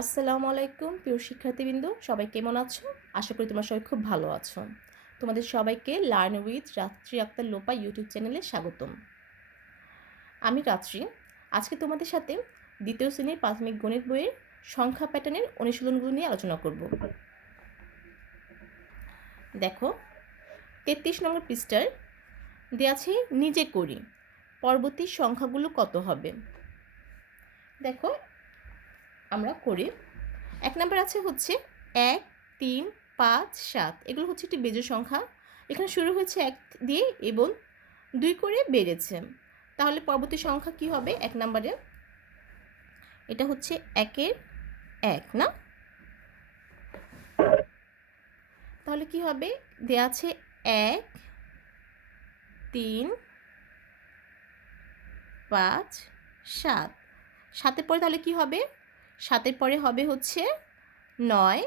আসসালামু আলাইকুম, প্রিয় শিক্ষার্থীবৃন্দ। সবাই কেমন আছো? আশা করি তোমরা সবাই খুব ভালো আছো। তোমাদের সবাইকে লার্ন উইথ রাত্রি আক্তার লোপা ইউটিউব চ্যানেলে স্বাগতম। আমি রাত্রি। আজকে তোমাদের সাথে দ্বিতীয় শ্রেণির প্রাথমিক গণিত বইয়ের সংখ্যা প্যাটার্নের অনুশীলনগুলো নিয়ে আলোচনা করব। দেখো, তেত্রিশ নম্বর পৃষ্ঠার দেওয়া আছে, নিজে করি। পরবর্তী সংখ্যাগুলো কত হবে? দেখো আমরা করি। এক নাম্বার আছে হচ্ছে এক, তিন, পাঁচ, সাত। এগুলো হচ্ছে একটি বেজোড় সংখ্যা। এখানে শুরু হয়েছে এক দিয়ে এবং দুই করে বেড়েছে। তাহলে পরবর্তী সংখ্যা কি হবে? এক নম্বরে। এটা হচ্ছে একের এক, না? তাহলে কি হবে? দেয়া আছে এক, তিন, পাঁচ, সাত। সাতের পরে তাহলে কি হবে? সাতের পরে হবে হচ্ছে নয়।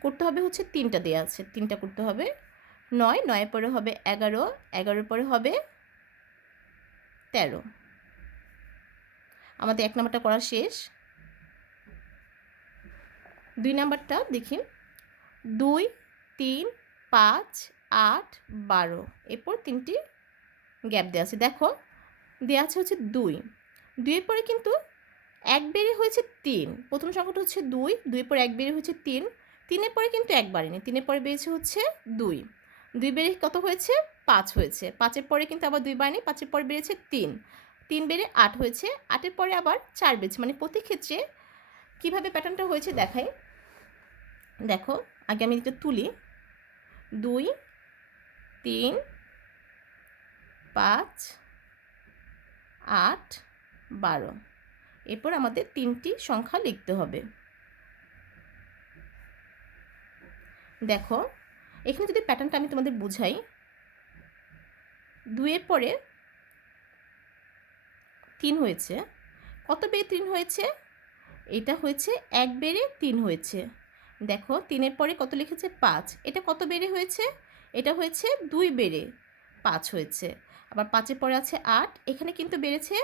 করতে হবে হচ্ছে তিনটা দেওয়া আছে, তিনটা করতে হবে নয়, নয়ের পরে হবে এগারো, এগারোর পরে হবে তেরো। আমাদের এক নাম্বারটা করা শেষ। দুই নাম্বারটা দেখি। দুই, তিন, পাঁচ, আট, বারো। এরপর তিনটি গ্যাপ দেওয়া আছে। দেখো দেওয়া আছে হচ্ছে দুই। দুইয়ের পরে কিন্তু এক বেড়ে হয়েছে তিন। প্রথম সংখ্যাটা হচ্ছে দুই দুই পরে এক বেড়ে হয়েছে তিন, তিনের পরে কিন্তু এক বাড়েনি। তিনের পরে বেড়েছে হচ্ছে দুই। দুই বেড়ে কত হয়েছে? পাঁচ হয়েছে। পাঁচের পরে কিন্তু আবার দুই বাড়েনি, পাঁচের পরে বেড়েছে তিন। তিন বেড়ে আট হয়েছে, আটের পরে আবার চার বেড়েছে। মানে প্রতি ক্ষেত্রে কীভাবে প্যাটার্নটা হয়েছে দেখাই। দেখো, আগে আমি এটা তুলি। দুই, তিন, পাঁচ, আট বারো। এরপর আমাদের তিনটি সংখ্যা লিখতে হবে। দেখো, এখানে যদি প্যাটার্নটা আমি তোমাদের বুঝাই দুয়ের পরে তিন হয়েছে। কত বেড়ে তিন হয়েছে? এটা হয়েছে এক বেড়ে তিন হয়েছে। দেখো, তিনের পরে কত লিখেছে? পাঁচ। এটা কত বেড়ে হয়েছে? এটা হয়েছে দুই বেড়ে পাঁচ হয়েছে। আবার পাঁচের পরে আছে আট। এখানে কিন্তু বেড়েছে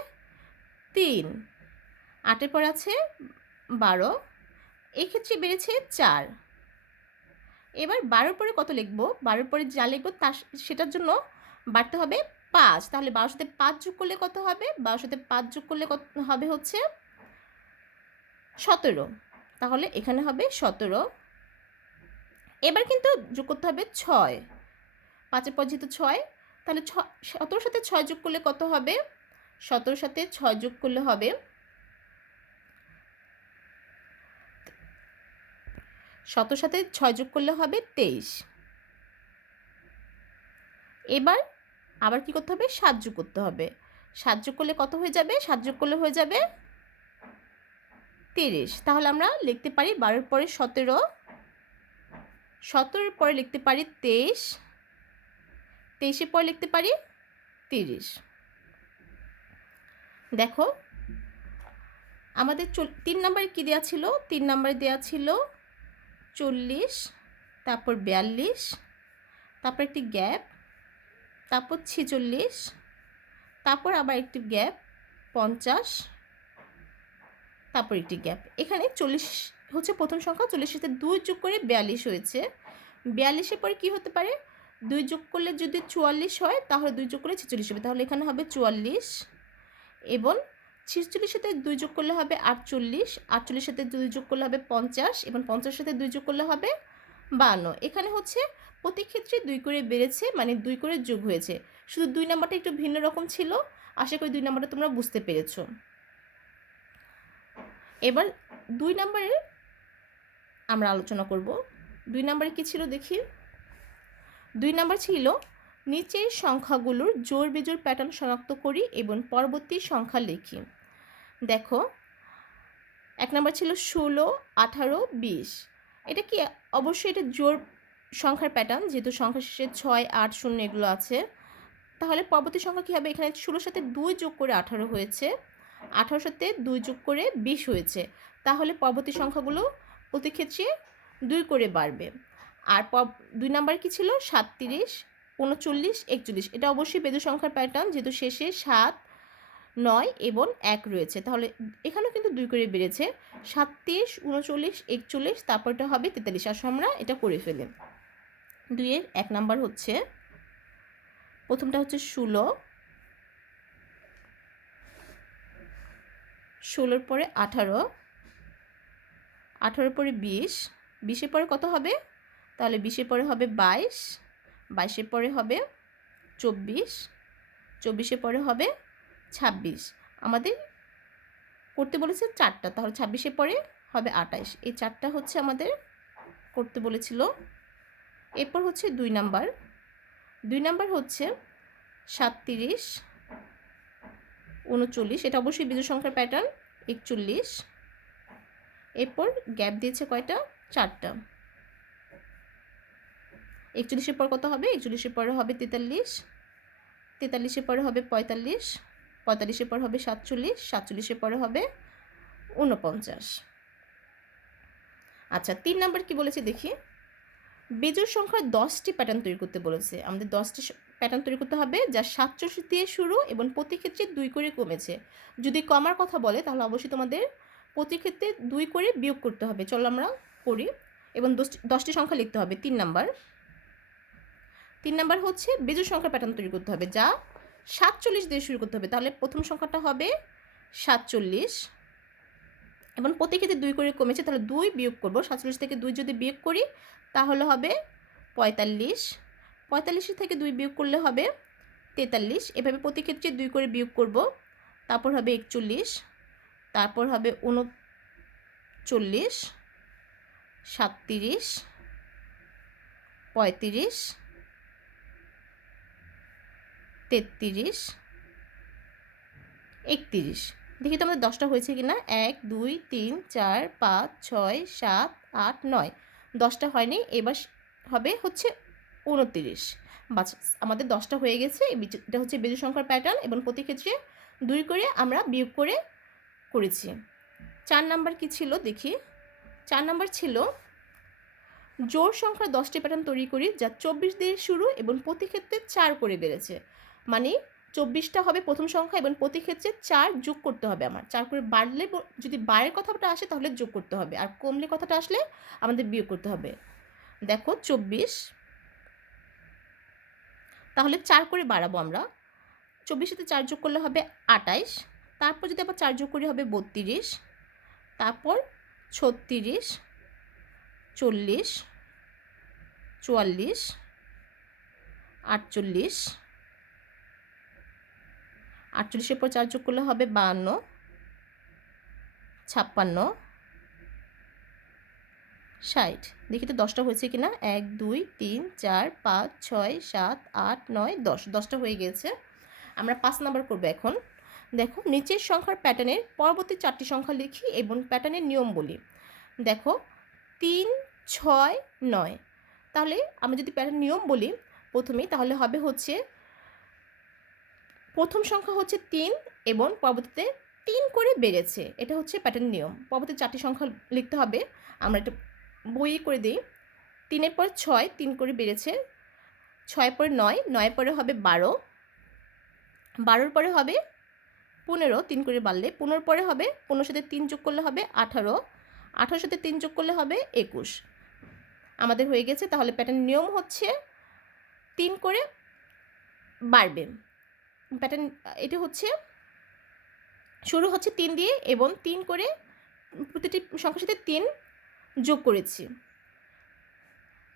তিন। আটের পর আছে বারো। এক্ষেত্রে বেড়েছে চার। এবার বারোর পরে কত লিখব? বারোর পরে যা লিখব তার সেটার জন্য বাড়তে হবে পাঁচ। তাহলে বারোর সাথে পাঁচ যোগ করলে কত হবে? বারোর সাথে পাঁচ যোগ করলে কত হবে হচ্ছে সতেরো। তাহলে এখানে হবে সতেরো। এবার কিন্তু যোগ করতে হবে ছয়। পাঁচের পর যেহেতু ছয়, তাহলে ছ, সতেরোর সাথে ছয় যোগ করলে কত হবে? সতেরোর সাথে ছয় যোগ করলে হবে সতেরোর সাথে ছয় যোগ করলে হবে তেইশ। এবার আবার কি করতে হবে? সাত যোগ করতে হবে। সাত যোগ করলে কত হয়ে যাবে? সাত যোগ করলে হয়ে যাবে তিরিশ। তাহলে আমরা লিখতে পারি বারোর পরে সতেরো, সতেরোর পরে লিখতে পারি তেইশ, তেইশের পরে লিখতে পারি তিরিশ। দেখো। আমাদের তিন নম্বরে কী দেওয়া ছিল? তিন নম্বরে দেওয়া ছিল চল্লিশ, তারপর বিয়াল্লিশ, তারপর একটি গ্যাপ, তারপর ছেচল্লিশ, তারপর আবার একটি গ্যাপ, পঞ্চাশ, তারপর একটি গ্যাপ। এখানে চল্লিশ হচ্ছে প্রথম সংখ্যা, চল্লিশের সাথে দুই যোগ করে বিয়াল্লিশ হয়েছে। বিয়াল্লিশের পরে কী হতে পারে? দুই যোগ করলে যদি চুয়াল্লিশ হয়, তাহলে দুই যোগ করলে ছেচল্লিশ হবে। তাহলে এখানে হবে চুয়াল্লিশ। এবং ছেচল্লিশ সাথে দুই যোগ করলে হবে আটচল্লিশ আটচল্লিশ সাথে দুই যোগ করলে হবে পঞ্চাশ এবং পঞ্চাশ সাথে দুই যোগ করলে হবে বান্ন। এখানে হচ্ছে প্রতি ক্ষেত্রে দুই করে বেড়েছে মানে দুই করে যোগ হয়েছে। শুধু দুই নাম্বারটা একটু ভিন্ন রকম ছিল। আশা করি দুই নাম্বারটা তোমরা বুঝতে পেরেছ। এবার দুই নাম্বারের আমরা আলোচনা করব। দুই নাম্বারে কী ছিল দেখি? দুই নাম্বার ছিল নিচের সংখ্যাগুলোর জোর বেজোর প্যাটার্ন শনাক্ত করি এবং পরবর্তী সংখ্যা লিখি। দেখো, এক নম্বর ছিল ষোলো, আঠারো, বিশ। এটা কি অবশ্যই এটা জোর সংখ্যার প্যাটার্ন যেহেতু সংখ্যা শেষে ছয়, আট, শূন্য এগুলো আছে। তাহলে পরবর্তী সংখ্যা কী হবে? এখানে ষোলোর সাথে দুই যোগ করে আঠারো হয়েছে। আঠারোর সাথে দুই যোগ করে বিশ হয়েছে। তাহলে পরবর্তী সংখ্যাগুলো প্রতি ক্ষেত্রে দুই করে বাড়বে। আর দুই নাম্বার কি ছিল? সাতত্রিশ উনচল্লিশ একচল্লিশ। এটা অবশ্যই বেদু সংখ্যার প্যাটার্ন যেহেতু শেষে সাত, নয় এবং এক রয়েছে। তাহলে এখানেও কিন্তু দুই করে বেড়েছে। সাতত্রিশ উনচল্লিশ একচল্লিশ, তারপরটা হবে তেতাল্লিশ। আসো আমরা এটা করে ফেলি। দুইয়ের এক নাম্বার হচ্ছে, প্রথমটা হচ্ছে ষোলো। ষোলোর পরে আঠারো। আঠারোর পরে বিশ। বিশের পরে কত হবে? তাহলে বিশের পরে হবে বাইশ। বাইশের পরে হবে চব্বিশ চব্বিশে পরে হবে ছাব্বিশ। আমাদের করতে বলেছে চারটা, তাহলে ছাব্বিশে পরে হবে আটাইশ। এই চারটা হচ্ছে আমাদের করতে বলেছিল। এরপর হচ্ছে দুই নাম্বার। দুই নাম্বার হচ্ছে সাতত্রিশ, উনচল্লিশ, এটা অবশ্যই বিজয় সংখ্যার প্যাটার্ন একচল্লিশ। এরপর গ্যাপ দিয়েছে কয়টা? চারটা। একচল্লিশের পর কত হবে? একচল্লিশের পরে হবে তেতাল্লিশ। তেতাল্লিশের পরে হবে পঁয়তাল্লিশ। পঁয়তাল্লিশের পর হবে সাতচল্লিশ। সাতচল্লিশের পরে হবে ঊনপঞ্চাশ। আচ্ছা তিন নাম্বার কি বলেছে দেখি? বেজোর সংখ্যার দশটি প্যাটার্ন তৈরি করতে বলেছে। আমাদের দশটি প্যাটার্ন তৈরি করতে হবে যা সাতচল্লিশ দিয়ে শুরু এবং প্রতি ক্ষেত্রে দুই করে কমেছে। যদি কমার কথা বলে, তাহলে অবশ্যই তোমাদের প্রতি ক্ষেত্রে দুই করে বিয়োগ করতে হবে। চলো আমরা করি এবং দশটি দশটি সংখ্যা লিখতে হবে তিন নাম্বার। তিন নাম্বার হচ্ছে বেজোর সংখ্যা প্যাটার্ন তৈরি করতে হবে, যা সাতচল্লিশ দিয়ে শুরু করতে হবে। তাহলে প্রথম সংখ্যাটা হবে সাতচল্লিশ এবং প্রতি ক্ষেত্রে দুই করে কমেছে, তাহলে দুই বিয়োগ করব। সাতচল্লিশ থেকে দুই যদি বিয়োগ করি, তাহলে হবে পঁয়তাল্লিশ। পঁয়তাল্লিশ থেকে দুই বিয়োগ করলে হবে তেতাল্লিশ। এভাবে প্রতি ক্ষেত্রে দুই করে বিয়োগ করব, তারপর হবে একচল্লিশ, তারপর হবে উনচল্লিশ, সাতত্রিশ, পঁয়ত্রিশ তেত্রিশ। একত্রিশ। দেখি তো আমাদের দশটা হয়েছে কি না এক, দুই, তিন, চার, পাঁচ, ছয়, সাত, আট, নয়। দশটা হয়নি, এবার হবে হচ্ছে উনত্রিশ। বাস আমাদের দশটা হয়ে গেছে এটা হচ্ছে বেজু সংখ্যার প্যাটার্ন এবং প্রতি ক্ষেত্রে দুই করে আমরা বিয়োগ করে করেছি। চার নাম্বার কি ছিল? দেখি। চার নাম্বার ছিল জোর সংখ্যার দশটি প্যাটার্ন তৈরি করি যা চব্বিশ দিয়ে শুরু এবং প্রতি ক্ষেত্রে চার করে বেড়েছে। মানে চব্বিশটা হবে প্রথম সংখ্যা এবং প্রতি ক্ষেত্রে চার যোগ করতে হবে আমার। চার করে বাড়লে যদি বাড়ির কথাটা আসে তাহলে যোগ করতে হবে। আর কমলে কথাটা আসলে আমাদের বিয়োগ করতে হবে। দেখো চব্বিশ। তাহলে চার করে বাড়াবো আমরা। চব্বিশেতে চার যোগ করলে হবে আটাইশ। তারপর যদি আবার চার যোগ করি হবে বত্রিশ। তারপর ছত্রিশ, চল্লিশ, চুয়াল্লিশ, আটচল্লিশ আটচল্লিশের পর চার যোগ করলে হবে বাহান্ন, ছাপ্পান্ন, ষাট। দেখি তো দশটা হয়েছে কি না? এক, দুই, তিন, চার, পাঁচ, ছয়, সাত, আট, নয়, দশ। দশটা হয়ে গেছে। আমরা পাঁচ নাম্বার করব এখন। দেখো, নিচের সংখ্যার প্যাটার্নের পরবর্তী চারটি সংখ্যা লিখি এবং প্যাটার্নের নিয়ম বলি। দেখো, তিন, ছয়, নয়। তাহলে আমি যদি প্যাটার্ন নিয়ম বলি প্রথমেই, তাহলে হবে হচ্ছে প্রথম সংখ্যা হচ্ছে তিন এবং পরবর্তীতে তিন করে বেড়েছে। এটা হচ্ছে প্যাটার্ন নিয়ম। পরবর্তী চারটি সংখ্যা লিখতে হবে। আমরা একটা বই করে দিই। তিনের পর ছয়, তিন করে বেড়েছে। ছয় পরে নয় নয় পরে হবে বারো। বারোর পরে হবে পনেরো, তিন করে বাড়লে পনেরো পরে হবে পনেরো সাথে তিন যোগ করলে হবে আঠারো। আঠারোর সাথে তিন যোগ করলে হবে একুশ। আমাদের হয়ে গেছে। তাহলে প্যাটার্ন নিয়ম হচ্ছে তিন করে বাড়বে। প্যাটার্ন এটা হচ্ছে, শুরু হচ্ছে তিন দিয়ে এবং তিন করে প্রতিটি সংখ্যার সাথে তিন যোগ করেছি।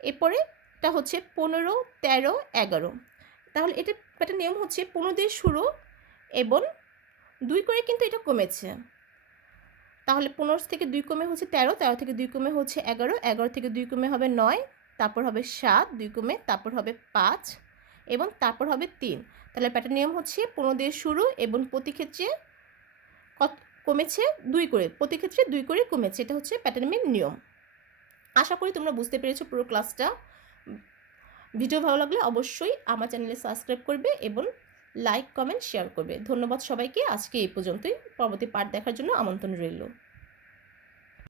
এরপরে এটা হচ্ছে পনেরো, তেরো, এগারো। তাহলে এটা প্যাটার্ন নিয়ম হচ্ছে পনেরো দিয়ে শুরু এবং দুই করে কিন্তু এটা কমেছে। তাহলে পনেরো থেকে দুই কমে হচ্ছে তেরো তেরো থেকে দুই কমে হচ্ছে এগারো এগারো থেকে দুই কমে হবে নয়, তারপর হবে সাত, দুই কমে তারপর হবে পাঁচ এবং তারপর হবে তিন। তাহলে প্যাটার্ন নিয়ম হচ্ছে পনেরো দিয়ে শুরু এবং প্রতি ক্ষেত্রে কত কমেছে দুই করে, প্রতি ক্ষেত্রে দুই করে কমেছে, এটা হচ্ছে প্যাটার্নের নিয়ম। আশা করি তোমরা বুঝতে পেরেছ পুরো ক্লাসটা ভিডিও ভালো লাগলে অবশ্যই আমার চ্যানেলে সাবস্ক্রাইব করবে এবং লাইক কমেন্ট শেয়ার করবে। ধন্যবাদ সবাইকে। আজকে এই পর্যন্তই। পরবর্তী পার্ট দেখার জন্য আমন্ত্রণ রইল।